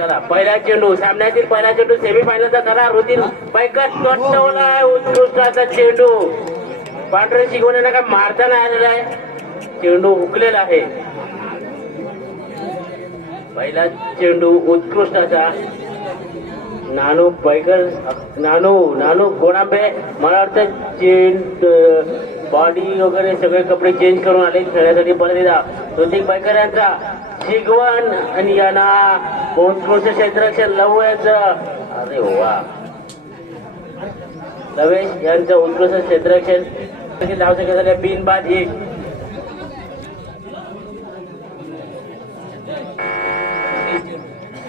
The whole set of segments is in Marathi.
चला पहिला चेंडू सामन्यातील पहिला चेंडू सेमीफायनलचा करार होतील पैकत तोडवला उत्कृष्टाचा चेंडू. पांढरे शिकवण्याला काय मारता नाही आलेला आहे. चेंडू हुकलेला आहे. पहिला चेंडू उत्कृष्टाचा. नानू पैकर नानू नानू गोडांबे मला वाटतं चेंड बॉडी वगैरे सगळे कपडे चेंज करून आले खेळण्यासाठी परत एकदा ऋतिक पैकर यांचा. शिगवण आणि यांना उत्कृष्ट क्षेत्राचे लव अरे वा. लवेश यांचं उत्कृष्ट क्षेत्र धाव संख्या झाल्या बिन बाद एक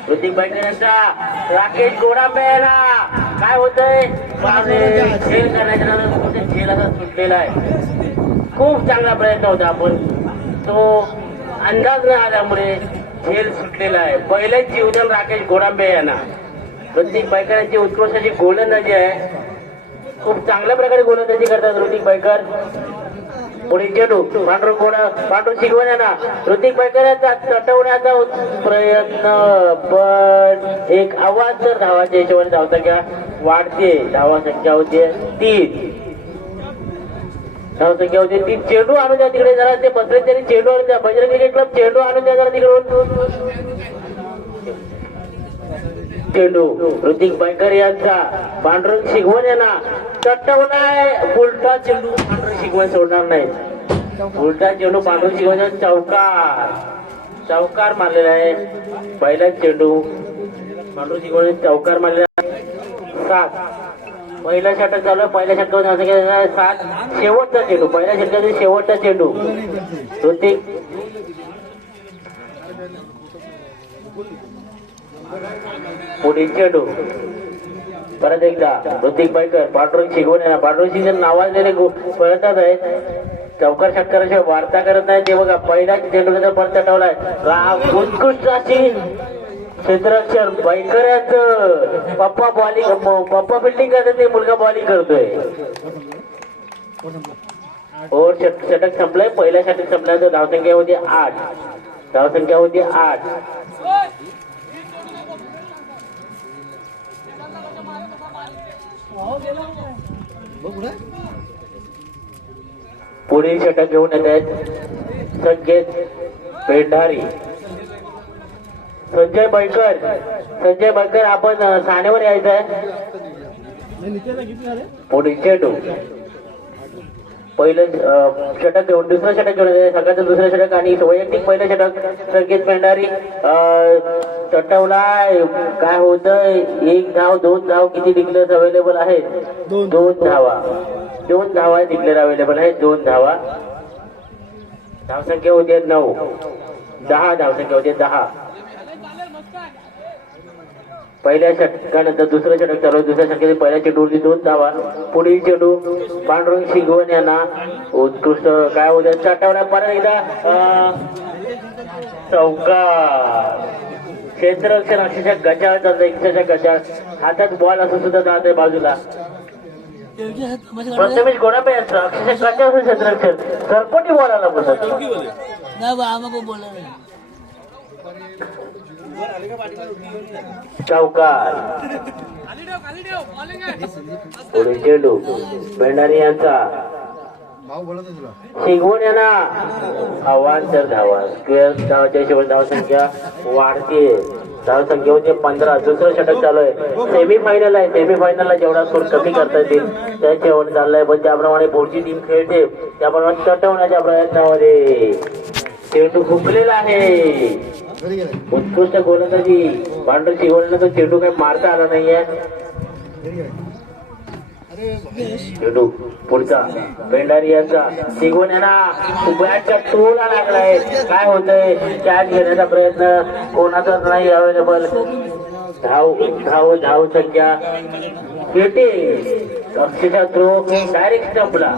ऋतिक यांचा राकेश गोडा याला. काय होतंय? खेळ करण्याच्या खेळ असा सुटलेला आहे. खूप चांगला प्रयत्न होता आपण. तो अंदाज न आल्यामुळे झेल सुटलेला आहे. पहिलेच जीवदान राकेश गोडांबे यांना. ऋतिक बायकरांची उत्कृष्टाची गोलंदाजी आहे. खूप चांगल्या प्रकारे गोलंदाजी करतात ऋतिक बायकर पुढे चेंडू पांढरू गोडा पांढरू शिकवण यांना. ऋतिक बायकर यांचा तटवण्याचा प्रयत्न पण एक आवाज तर धावाच्या हिशोबाने धावसंख्या वाढते धावा संख्या होते तीन. धावसंख्या होते. ती चेंडू आणून द्या तिकडे जरा. ते बसले तरी चेंडू आणून द्या. बजरंग क्लब चेंडू आणून द्या जरा तिकडून. चेंडू ऋतिक बायकर यांचा. पांढरंग शिगवण यांना. तटवलाय उलटा चेंडू पांढरंग शिगवण सोडणार नाही. उलटा चेंडू पांढरंग शिकवण चौकार. चौकार मारलेला आहे. पहिला चेंडू पांढरंग शिकवण चौकार मारलेला आहे. सात. पहिला षटक झालं पहिल्या षटकावर असं सात. शेवटचा चेंडू पहिल्या षटकातील शेवटचा चेंडू. ऋतिक. पुढील चेंडू. परत एकदा ऋतिक बायकर पांडुरंग शिकवणे पांडुरंग नावाजलेले पळतात आहे चौकार षटकाराशिवाय वार्ता करत नाही ते बघा पहिला चेंडू त्याचा परत चटवलाय उत्कृष्ट अशी क्षेत्ररक्षण बायकर पप्पा बॉलिंग पप्पा फिल्डिंग करतात ते मुलगा बॉलिंग करतोय. ओव्हर षट- षटक संपलंय. पहिल्या षटक संपल्यानंतर धावसंख्या होती आठ. धावसंख्या होती आठ पुढील षटक घेऊन येत आहेत संकेत पेंढारी. संजय बैकर संजय बैकर आपण सानेवर यायचं आहे. पुढील चेंडू पहिलं षटक घेऊन दुसरं षटक घेऊन. सकाळचं दुसरं षटक आणि वैयक्तिक पहिलं षटक संकेत अं, तटवलाय काय होतंय एक धाव दोन धाव किती डिक्लेअर अवेलेबल आहेत दोन. दोन धावा दोन धावा डिक्लेअर अवेलेबल आहेत दोन धावा धावसंख्या होती नऊ दहा धावसंख्या होती दहा पहिल्या षटकानंतर दुसरं षटक चालू दुसऱ्या षटकातील पहिल्या चेंडूवरती दोन धावा पुढील चेंडू पांडुरंग शिगवण यांना उत्कृष्ट काय होत्या चटवल्या परत एकदा चौका क्षेत्ररक्षण अक्षरशः गजाळ चालतं अक्षरशः गजाळ. हातात बॉल असं सुद्धा जात आहे बाजूला. प्रथमेश गोडापे यांचं अक्षरशः गजाळ क्षेत्ररक्षण सरपटी बॉल आला बोलतात नाही. चौकार. पुढे चेंडू. पेंढारी यांचा. शिगवण यांना. अवांतर धावा. स्क्वेअर धावाच्या हिशोबाने धाव संख्या वाढते धाव संख्या होते पंधरा. दुसरं षटक चालू आहे. सेमी फायनल आहे. सेमी फायनलला जेवढा स्कोर कमी करता येतील त्या शेवट चाललाय. पण त्याप्रमाणे पुढची टीम खेळते. त्याप्रमाणे तटवण्याच्या प्रयत्नामध्ये. चेंडू हुकलेला आहे. उत्कृष्ट गोलंदाजी. पांढर शिवण्याला तो चेंडू काही मारता आला नाहीये. चेंडू पुढचा. पेंढारी यांचा. शिगवण यांना बॅटच्या टोला लागलाय. काय होतंय? कॅच घेण्याचा प्रयत्न कोणाचाच नाही अवेलेबल धाव धाव धाव संख्या. पेटे अक्षरशः थ्रो डायरेक्ट स्टंपला